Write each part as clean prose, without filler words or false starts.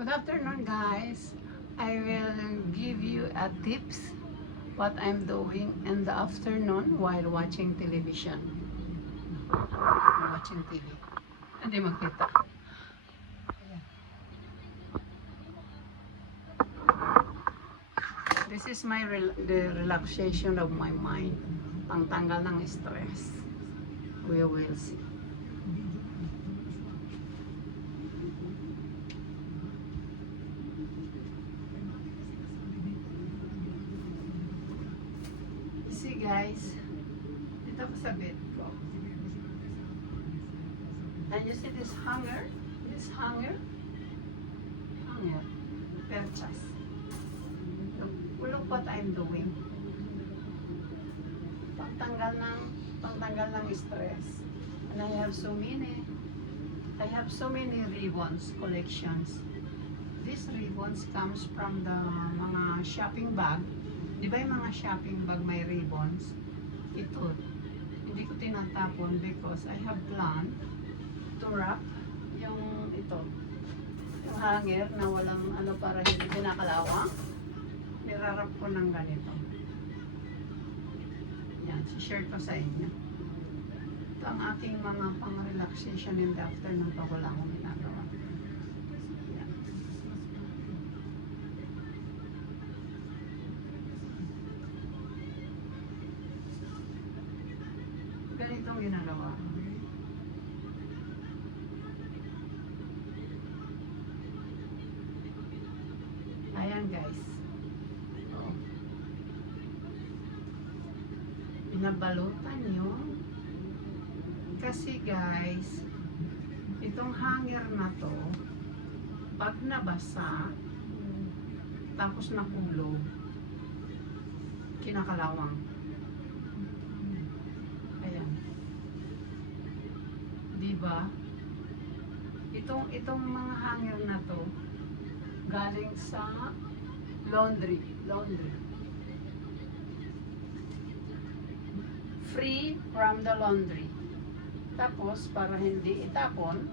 Good afternoon, guys. I will give you a tips what I'm doing in the afternoon while watching television. Watching TV. Hindi magkita. Ayan. This is the relaxation of my mind. Pangtanggal ng stress. We will see. See guys, dito ko sa bed ko. And you see this hanger? This hanger? Hanger. Perchas. Look what I'm doing. Pangtanggal ng stress. And I have so many ribbons collections. These ribbons comes from the mga shopping bag. Di ba yung mga shopping bag may ribbons? Ito. Hindi ko tinatapon because I have planned to wrap yung ito. Yung hanger na walang ano para hindi pinakalawang. Nirarap ko ng ganito. Yan, share ko sa inyo. Ito ang aking mga pang-relaxation in the afternoon pag wala akong ginagawa. Yan. Ganitong ginagawa. Ayan guys. Oh. Binabalutan nyo. Kasi guys, itong hanger na to, pag nabasa, tapos nakulog, kinakalawang. Ayan. Diba? Itong mga hanger na to, galing sa laundry. Free from the laundry. Tapos, para hindi itapon,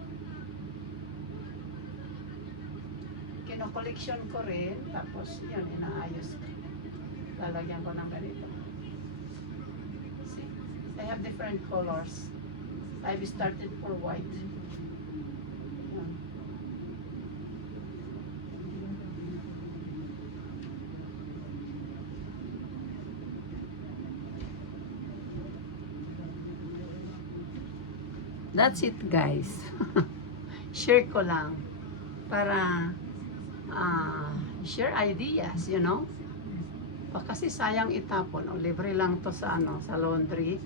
kino-collection ko rin. Tapos, yun, inaayos ko. Lalagyan ko ng ganito. See? I have different colors. I've started for white. Yan. That's it guys. Share ko lang para share ideas, you know. Kasi sayang itapon, o libre lang to sa sa laundry.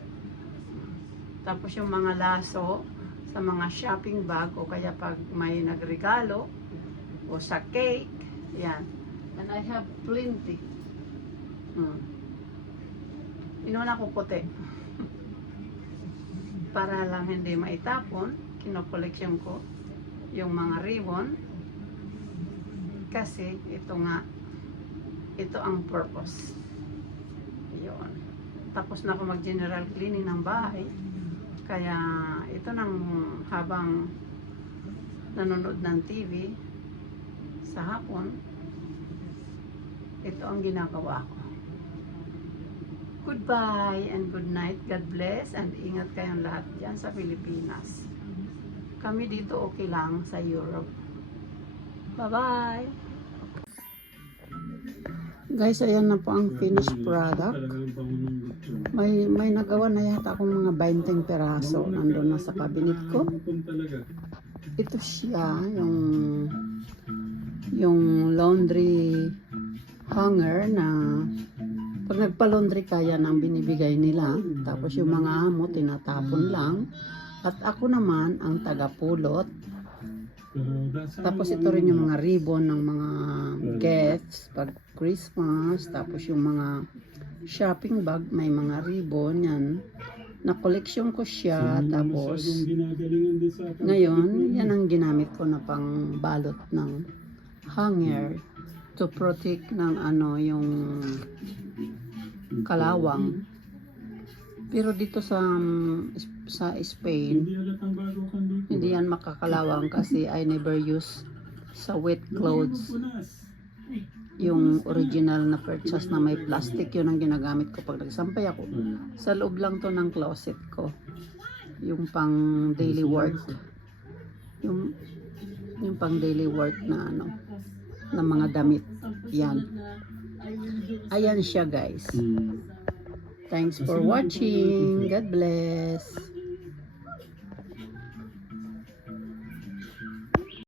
Tapos yung mga laso sa mga shopping bag o kaya pag may nagregalo o sa cake, yan. And I have plenty. Inuna ko puti. Para lang hindi maitapon, kino-collection ko yung mga ribbon kasi ito ang purpose. Yun. Tapos na ako mag-general cleaning ng bahay, kaya ito nang habang nanonood ng TV sa hapon, ito ang ginagawa ko. Goodbye and good night. God bless and ingat kayong lahat dyan sa Pilipinas. Kami dito okay lang sa Europe. Bye-bye! Guys, ayan na po ang finished product. May nagawa na yata akong mga 20 peraso. Nandun na sa cabinet ko. Ito siya, yung laundry hanger na pag nagpa-laundry kaya nang binibigay nila, tapos yung mga amo tinatapon lang, at ako naman ang taga-pulot. Tapos ito rin yung mga ribbon ng mga gifts pag Christmas, tapos yung mga shopping bag may mga ribbon yan. Na-collection ko siya, tapos ngayon yan ang ginamit ko na pang balot ng hanger to protect ng yung kalawang. Pero dito sa Spain, hindi yan makakalawang kasi I never use sa wet clothes. Yung original na purchase na may plastic, yun ang ginagamit ko pag nagsampay ako. Sa loob lang to ng closet ko. Yung pang daily work. Yung pang daily work na ano, na mga damit. Yan. Ayan siya guys. Thanks for watching. God bless.